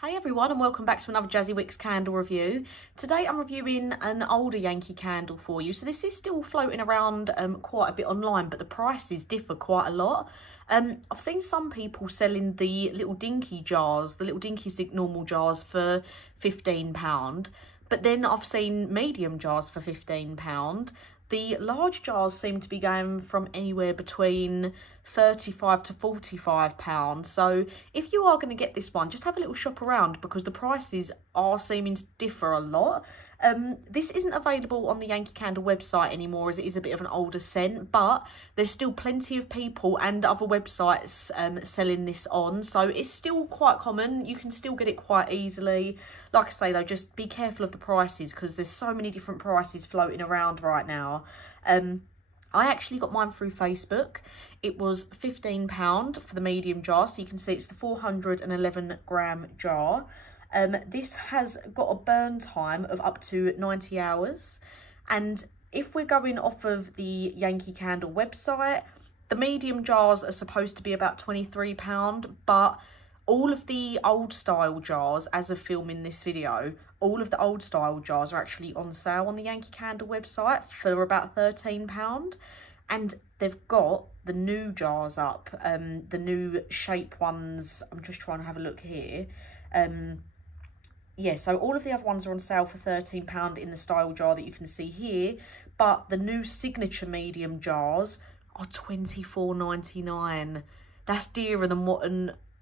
Hey everyone, and welcome back to another Jazzy Wicks candle review. Today I'm reviewing an older Yankee candle for you. So this is still floating around quite a bit online, but the prices differ quite a lot. I've seen some people selling the little dinky jars, the little dinky normal jars for £15. But then I've seen medium jars for £15. The large jars seem to be going from anywhere between £35 to £45. So if you are going to get this one, just have a little shop around because the prices are seeming to differ a lot. This isn't available on the Yankee Candle website anymore as it is a bit of an older scent, but there's still plenty of people and other websites selling this on, so it's still quite common. You can still get it quite easily. Like I say though, just be careful of the prices because there's so many different prices floating around right now. I actually got mine through Facebook. It was £15 for the medium jar, so you can see it's the 411 gram jar. This has got a burn time of up to 90 hours. And if we're going off of the Yankee Candle website, the medium jars are supposed to be about £23, but all of the old style jars, as of filming this video, all of the old style jars are actually on sale on the Yankee Candle website for about £13. And they've got the new jars up, the new shape ones. I'm just trying to have a look here. Yeah, so all of the other ones are on sale for £13 in the style jar that you can see here, but the new signature medium jars are £24.99. That's dearer than what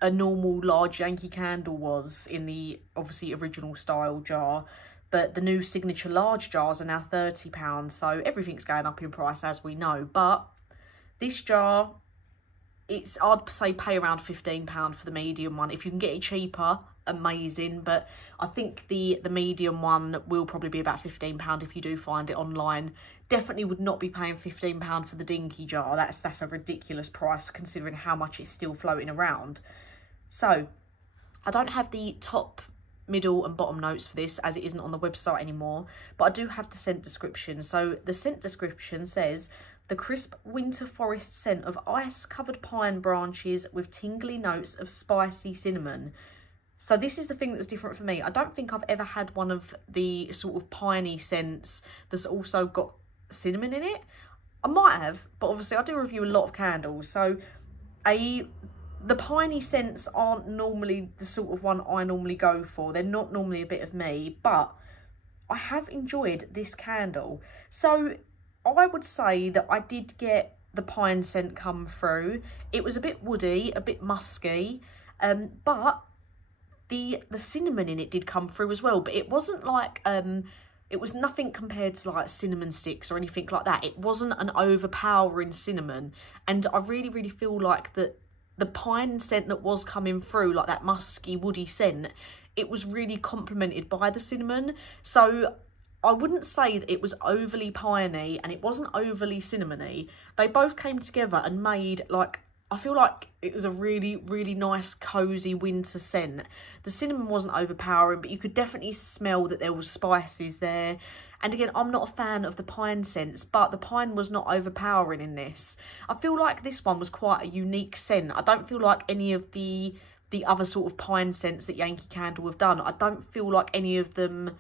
a normal large Yankee candle was in the obviously original style jar. But the new signature large jars are now £30, so everything's going up in price as we know. But this jar, I'd say pay around £15 for the medium one. If you can get it cheaper, amazing, but I think the medium one will probably be about £15 if you do find it online. Definitely would not be paying £15 for the dinky jar. That's a ridiculous price considering how much it's still floating around. So I don't have the top, middle and bottom notes for this as it isn't on the website anymore, but I do have the scent description. So the scent description says, the crisp winter forest scent of ice-covered pine branches with tingly notes of spicy cinnamon. So this is the thing that was different for me. I don't think I've ever had one of the sort of piney scents that's also got cinnamon in it. I might have, but obviously I do review a lot of candles. So the piney scents aren't normally the sort of one I normally go for. They're not normally a bit of me, but I have enjoyed this candle. So I would say that I did get the pine scent come through. It was a bit woody, a bit musky, but the cinnamon in it did come through as well. But it wasn't like, it was nothing compared to like cinnamon sticks or anything like that. It wasn't an overpowering cinnamon. And I really, really feel like that the pine scent that was coming through, like that musky, woody scent, it was really complemented by the cinnamon. So I wouldn't say that it was overly piney and it wasn't overly cinnamony. They both came together and made, like, I feel like it was a really, really nice, cosy winter scent. The cinnamon wasn't overpowering, but you could definitely smell that there was spices there. And again, I'm not a fan of the pine scents, but the pine was not overpowering in this. I feel like this one was quite a unique scent. I don't feel like any of the other sort of pine scents that Yankee Candle have done, I don't feel like any of them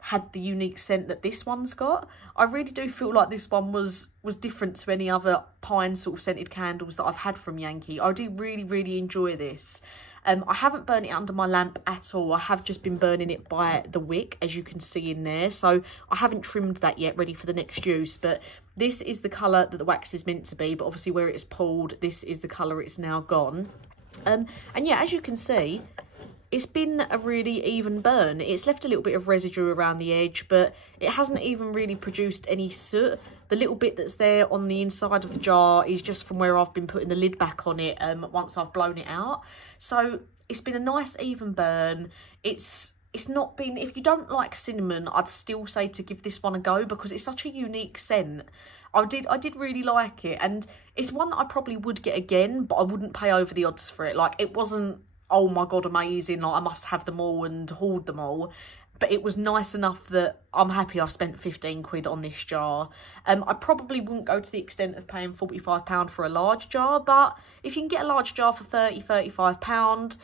had the unique scent that this one's got. I really do feel like this one was different to any other pine sort of scented candles that I've had from Yankee. I do really, really enjoy this. I haven't burnt it under my lamp at all. I have just been burning it by the wick, as you can see in there. So I haven't trimmed that yet, ready for the next use. But this is the colour that the wax is meant to be. But obviously where it's pulled, this is the colour it's now gone. And yeah, as you can see, it's been a really even burn. It's left a little bit of residue around the edge, but it hasn't even really produced any soot. The little bit that's there on the inside of the jar is just from where I've been putting the lid back on it once I've blown it out. So it's been a nice even burn. It's not been, if you don't like cinnamon, I'd still say to give this one a go because it's such a unique scent. I did really like it, and it's one that I probably would get again, but I wouldn't pay over the odds for it. Like, it wasn't, oh my god, amazing, like I must have them all and hoard them all. But it was nice enough that I'm happy I spent 15 quid on this jar. I probably wouldn't go to the extent of paying £45 for a large jar, but if you can get a large jar for £30, £35,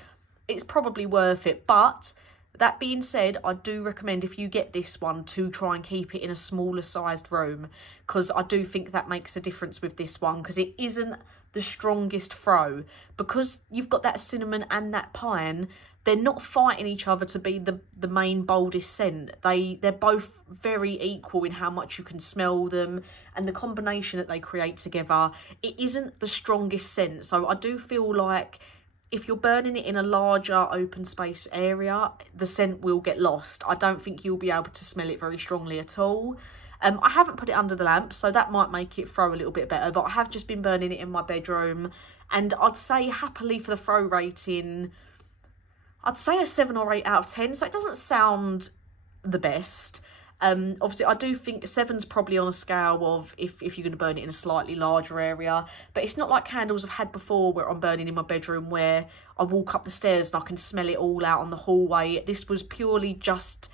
it's probably worth it. But that being said, I do recommend, if you get this one, to try and keep it in a smaller sized room, because I do think that makes a difference with this one, because it isn't the strongest throw. Because you've got that cinnamon and that pine, they're not fighting each other to be the main boldest scent. They're both very equal in how much you can smell them, and the combination that they create together, it isn't the strongest scent. So I do feel like if you're burning it in a larger open space area, the scent will get lost. I don't think you'll be able to smell it very strongly at all. I haven't put it under the lamp, so that might make it throw a little bit better, but I have just been burning it in my bedroom, and I'd say happily for the throw rating, I'd say a 7 or 8 out of 10, so it doesn't sound the best. Obviously, I do think 7's probably on a scale of if you're going to burn it in a slightly larger area, but it's not like candles I've had before where I'm burning in my bedroom, where I walk up the stairs and I can smell it all out on the hallway. This was purely just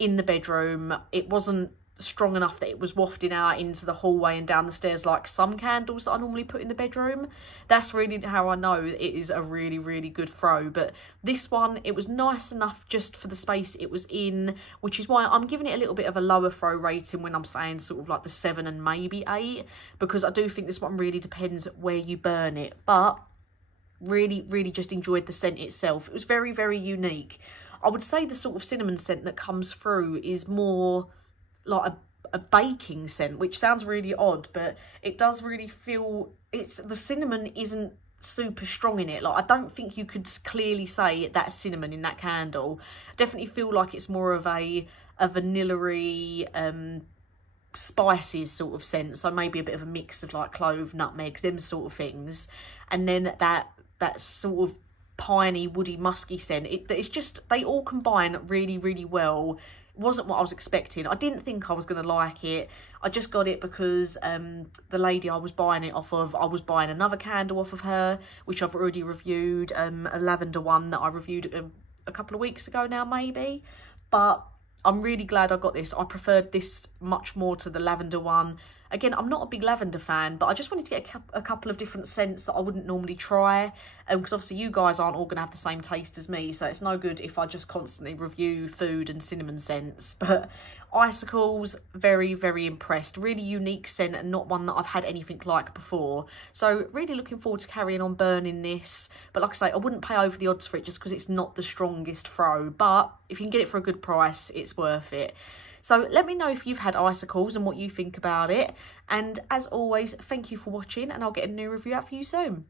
in the bedroom. It wasn't strong enough that it was wafting out into the hallway and down the stairs like some candles that I normally put in the bedroom. That's really how I know it is a really, really good throw. But this one, it was nice enough just for the space it was in, which is why I'm giving it a little bit of a lower throw rating when I'm saying sort of like the 7 and maybe 8, because I do think this one really depends where you burn it. But really, really just enjoyed the scent itself. It was very, very unique. I would say the sort of cinnamon scent that comes through is more like a baking scent, which sounds really odd, but it does really feel, the cinnamon isn't super strong in it. Like, I don't think you could clearly say that's cinnamon in that candle. Definitely feel like it's more of a vanilla-y, spices sort of scent, so maybe a bit of a mix of like clove, nutmeg, them sort of things, and then that sort of piney, woody, musky scent. It's just, they all combine really, really well. Wasn't what I was expecting. I didn't think I was going to like it. I just got it because the lady I was buying it off of, I was buying another candle off of her, which I've already reviewed, a lavender one that I reviewed a couple of weeks ago now maybe. But I'm really glad I got this. I preferred this much more to the lavender one. Again, I'm not a big lavender fan, but I just wanted to get a couple of different scents that I wouldn't normally try, because obviously you guys aren't all going to have the same taste as me, so it's no good if I just constantly review food and cinnamon scents. But Icicles, very, very impressed. Really unique scent, and not one that I've had anything like before. So really looking forward to carrying on burning this. But like I say, I wouldn't pay over the odds for it just because it's not the strongest throw. But if you can get it for a good price, it's worth it. So let me know if you've had Icicles and what you think about it. And as always, thank you for watching, and I'll get a new review out for you soon.